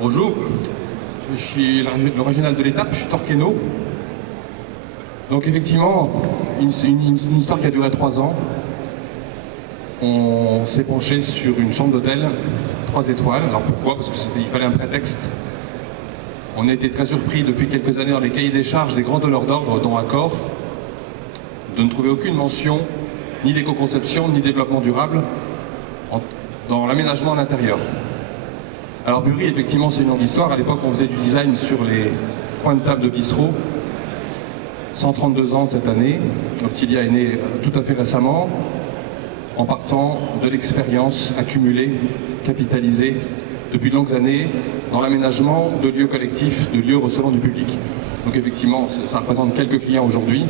Bonjour, je suis le régional de l'étape, je suis Torqueno. Donc effectivement, une histoire qui a duré 3 ans. On s'est penché sur une chambre d'hôtel, 3 étoiles. Alors pourquoi? Parce qu'il fallait un prétexte. On a été très surpris depuis quelques années dans les cahiers des charges des grands donneurs d'ordre, dont Accor, de ne trouver aucune mention, ni d'éco-conception, ni développement durable, dans l'aménagement à l'intérieur. Alors Bury, effectivement, c'est une longue histoire. À l'époque, on faisait du design sur les coins de table de bistrot. 132 ans cette année. Optilia est née tout à fait récemment, en partant de l'expérience accumulée, capitalisée depuis de longues années dans l'aménagement de lieux collectifs, de lieux recevant du public. Donc effectivement, ça représente quelques clients aujourd'hui.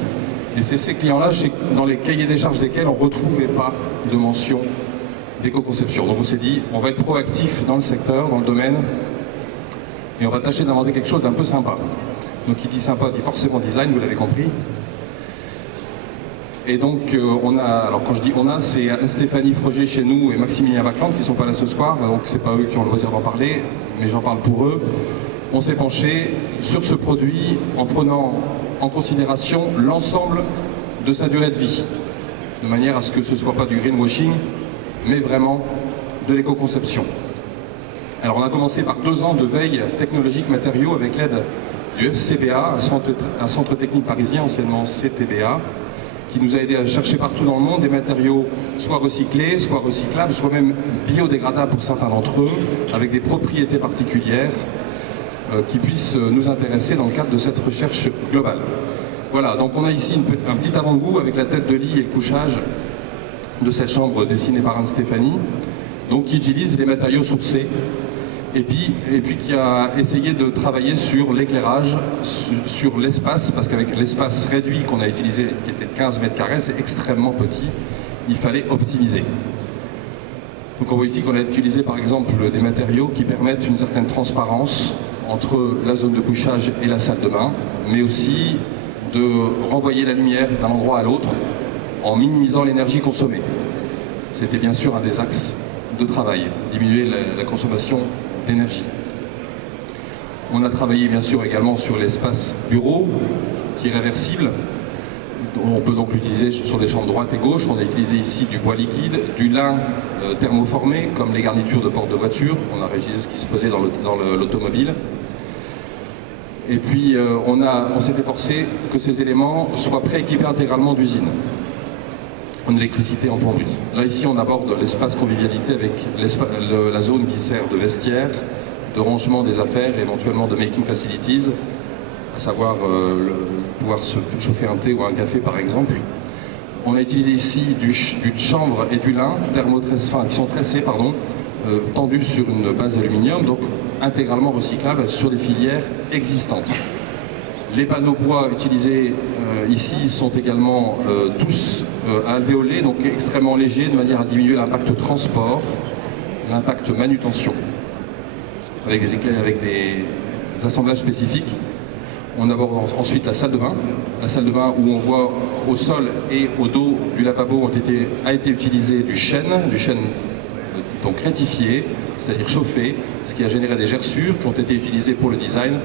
Et c'est ces clients-là, dans les cahiers des charges desquels on ne retrouvait pas de mention d'éco-conception. Donc on s'est dit, on va être proactif dans le secteur, dans le domaine, et on va tâcher d'inventer quelque chose d'un peu sympa. Donc qui dit sympa dit forcément design, vous l'avez compris. Et donc alors quand je dis on a, c'est Stéphanie Froger chez nous et Maximilien Bacland qui ne sont pas là ce soir, donc c'est pas eux qui ont le loisir d'en parler, mais j'en parle pour eux. On s'est penché sur ce produit en prenant en considération l'ensemble de sa durée de vie, de manière à ce que ce ne soit pas du greenwashing, mais vraiment de l'éco-conception. Alors on a commencé par 2 ans de veille technologique matériaux avec l'aide du FCBA, un centre technique parisien, anciennement CTBA, qui nous a aidé à chercher partout dans le monde des matériaux soit recyclés, soit recyclables, soit même biodégradables pour certains d'entre eux, avec des propriétés particulières qui puissent nous intéresser dans le cadre de cette recherche globale. Voilà, donc on a ici un petit avant-goût avec la tête de lit et le couchage de cette chambre dessinée par Anne-Stéphanie, donc qui utilise les matériaux sourcés et puis qui a essayé de travailler sur l'éclairage, sur l'espace, parce qu'avec l'espace réduit qu'on a utilisé, qui était de 15 mètres carrés, c'est extrêmement petit, il fallait optimiser. Donc on voit ici qu'on a utilisé par exemple des matériaux qui permettent une certaine transparence entre la zone de couchage et la salle de bain, mais aussi de renvoyer la lumière d'un endroit à l'autre en minimisant l'énergie consommée. C'était bien sûr un des axes de travail, diminuer la consommation d'énergie. On a travaillé bien sûr également sur l'espace bureau, qui est réversible. On peut donc l'utiliser sur des chambres droite et gauche. On a utilisé ici du bois liquide, du lin thermoformé, comme les garnitures de porte de voiture. On a réutilisé ce qui se faisait dans l'automobile. Et puis on s'est efforcé que ces éléments soient prééquipés intégralement d'usine, en électricité, en conduit. Là ici on aborde l'espace convivialité avec la zone qui sert de vestiaire, de rangement des affaires et éventuellement de making facilities, à savoir pouvoir se chauffer un thé ou un café par exemple. On a utilisé ici du chanvre et du lin qui sont tressés, tendus sur une base aluminium, donc intégralement recyclables sur des filières existantes. Les panneaux bois utilisés ici sont également tous alvéolés, donc extrêmement légers, de manière à diminuer l'impact transport, l'impact manutention, avec des assemblages spécifiques. On aborde ensuite la salle de bain où on voit au sol et au dos du lavabo a été utilisé du chêne donc rétifié, c'est-à-dire chauffé, ce qui a généré des gerçures qui ont été utilisées pour le design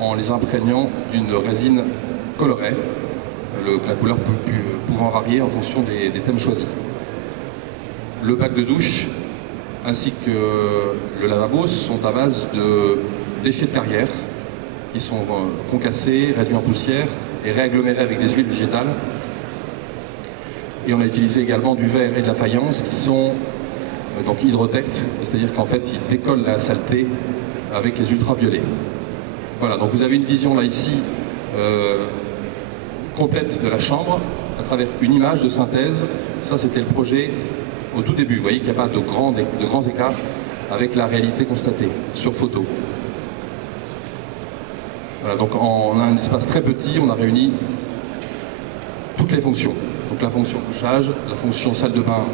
en les imprégnant d'une résine colorée, la couleur pouvant varier en fonction des thèmes choisis. Le bac de douche ainsi que le lavabo sont à base de déchets de carrière qui sont concassés, réduits en poussière et réagglomérés avec des huiles végétales. Et on a utilisé également du verre et de la faïence qui sont donc hydrotect, c'est-à-dire qu'en fait ils décollent la saleté avec les ultraviolets. Voilà, donc vous avez une vision là ici complète de la chambre à travers une image de synthèse. Ça c'était le projet au tout début. Vous voyez qu'il n'y a pas de grands écarts avec la réalité constatée sur photo. Voilà, donc on a un espace très petit, on a réuni toutes les fonctions. Donc la fonction couchage, la fonction salle de bain,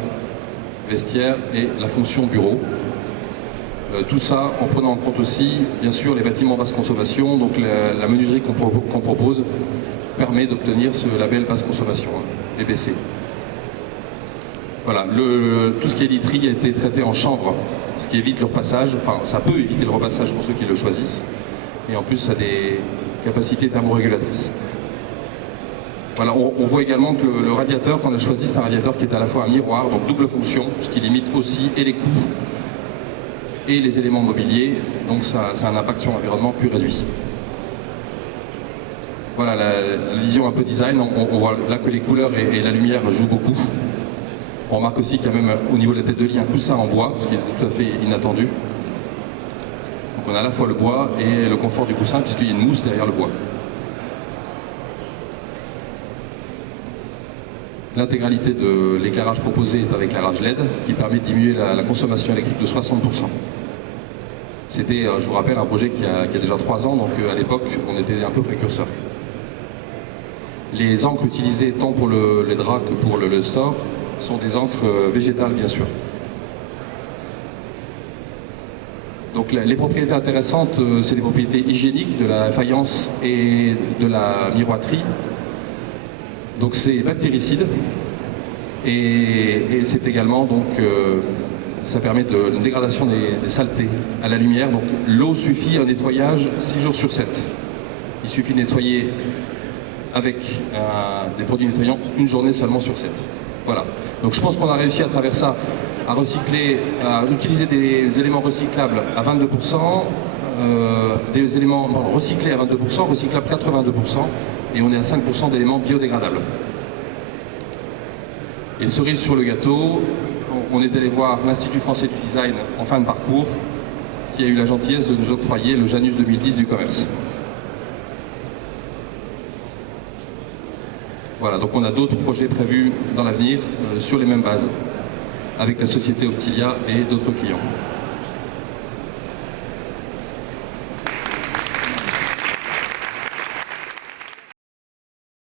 vestiaire et la fonction bureau. Tout ça en prenant en compte aussi, bien sûr, les bâtiments basse consommation. Donc la menuiserie qu'on propose permet d'obtenir ce label basse consommation, BBC. Voilà, tout ce qui est literie a été traité en chanvre ce qui évite le repassage, enfin ça peut éviter le repassage pour ceux qui le choisissent, et en plus ça a des capacités thermorégulatrices. Voilà, on voit également que le radiateur qu'on a choisi, c'est un radiateur qui est à la fois un miroir, donc double fonction, ce qui limite aussi et les coûts et les éléments mobiliers, donc ça a un impact sur l'environnement plus réduit. Voilà la vision un peu design, on voit là que les couleurs et la lumière jouent beaucoup. On remarque aussi qu'il y a même au niveau de la tête de lit un coussin en bois, ce qui est tout à fait inattendu. Donc on a à la fois le bois et le confort du coussin puisqu'il y a une mousse derrière le bois. L'intégralité de l'éclairage proposé est un éclairage LED qui permet de diminuer la consommation électrique de 60%. C'était, je vous rappelle, un projet qui a déjà 3 ans, donc à l'époque, on était un peu précurseur. Les encres utilisées tant pour les draps que pour le store sont des encres végétales, bien sûr. Donc les propriétés intéressantes, c'est des propriétés hygiéniques de la faïence et de la miroiterie. Donc c'est bactéricide et c'est également donc ça permet une dégradation des saletés à la lumière. Donc l'eau suffit à un nettoyage 6 jours sur 7. Il suffit de nettoyer avec des produits nettoyants une journée seulement sur 7. Voilà. Donc je pense qu'on a réussi à travers ça à recycler, à utiliser des éléments recyclables à 22%, des éléments recyclés à 22%, recyclables 82%. Et on est à 5% d'éléments biodégradables. Et cerise sur le gâteau, on est allé voir l'Institut français du design en fin de parcours, qui a eu la gentillesse de nous octroyer le Janus 2010 du commerce. Voilà, donc on a d'autres projets prévus dans l'avenir sur les mêmes bases, avec la société Optilia et d'autres clients.